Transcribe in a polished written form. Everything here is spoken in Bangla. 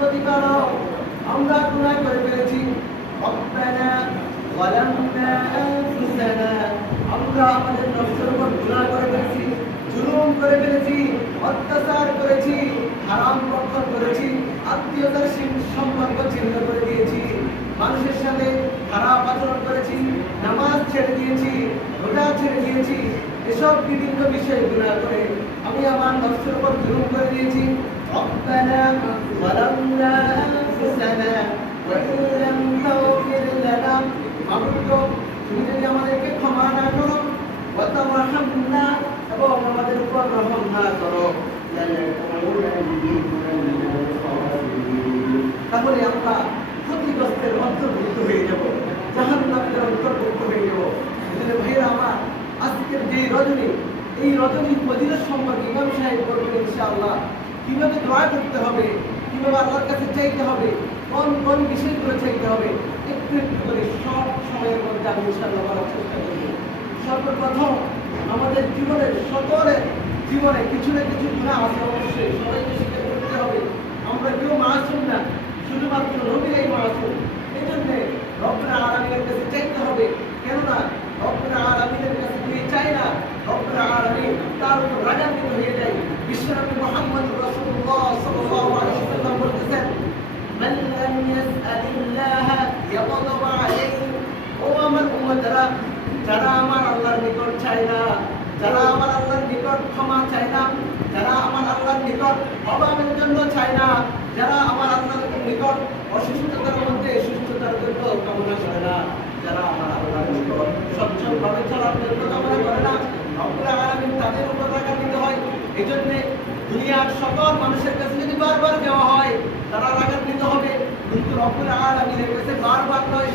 প্রতিপালক, আমরা গুনাহ করে ফেলেছি। রব্বানা যালামনা আনফুসানা, আমরা আমাদের নফসের উপর গুনাহ করে ফেলেছি, জুলুম করে ফেলেছি, অত্যাচার করেছি, হারাম ভক্ষণ করেছি, আত্মীয়তার সম্পর্ক ছিন্ন করে দিয়েছি, মানুষের সাথে খারাপ আচরণ করেছি, নামাজ ছেড়ে দিয়েছি, রোজা ছেড়ে দিয়েছি, এসব বিভিন্ন বিষয়ে গুনাহ করে আমি আমার নফসের উপর জুলুম করে দিয়েছি। রব্বানা যালামনা আনফুসানা ওয়া ইন লাম তাগফির লানা, মাবুদ তুমি যদি আমাদেরকে ক্ষমা না করো, ওয়া তারহামনা এবং আমাদের উপর রহম না করো, তাহলে আমরা ক্ষতিগ্রস্তের অন্তর্ভুক্ত হয়ে যাব, জাহান্নামের অন্তর্ভুক্ত হয়ে যাব। ভাইরা আমার, আজকের যে রজনী, এই রজনীর ফজিলত সম্পর্কে ইমাম সাহেব বলবেন ইনশাআল্লাহ, কিভাবে দোয়া করতে হবে, কিভাবে আল্লাহর কাছে চাইতে হবে, কোন কোন বিষয়গুলো চাইতে হবে, একটু একটু করে সব সময়ের মধ্যে আমি ইনশাআল্লাহ বলার চেষ্টা করব। সর্বপ্রথম আমাদের জীবনের সকলের জীবনে কিছু না কিছু গুনাহ আছে, অবশ্যই সবাইকে স্বীকার করতে হবে। আমরা কেউ মাসুম না, শুধুমাত্র নবীরাই মাসুম। এই জন্য রব্বুল আলামিনের কাছে চাইতে হবে, কেননা রব্বুল আলামিনের কাছে কেউ চায় না, রব্বুল আলামিন তার উপর রাগান্বিত হয়ে যায়। বিশ্বনবী মুহাম্মদ রাসূলুল্লাহ সাল্লাল্লাহু আলাইহি ওয়াসাল্লাম বলতেছেন, মান লাম ইয়াসআলিল্লাহ ইয়াগদাব আলাইহি, ও আমার উম্মতরা, যারা আমার আল্লাহর নিকট চায় না, যারা আমার আল্লাহর নিকট ক্ষমা চায় না, যারা আমার আল্লাহর নিকট অভাবের জন্য চায় না, যারা আমার আল্লাহর নিকট অসুস্থতার মধ্যে সুস্থতার জন্য কামনা করে না, যারা আমার আল্লাহর নিকট সচ্ছলভাবে চলার জন্য কামনা করে না, রব্বুল আলামিন তাদের উপর রাগান্বিত হয়। এই জন্য দুনিয়ার সকল মানুষের কাছে যদি বারবার যাওয়া হয়, তারা রাগান্বিত হবে, কিন্তু রব্বুল আলামিনের কাছে বারবার নয়,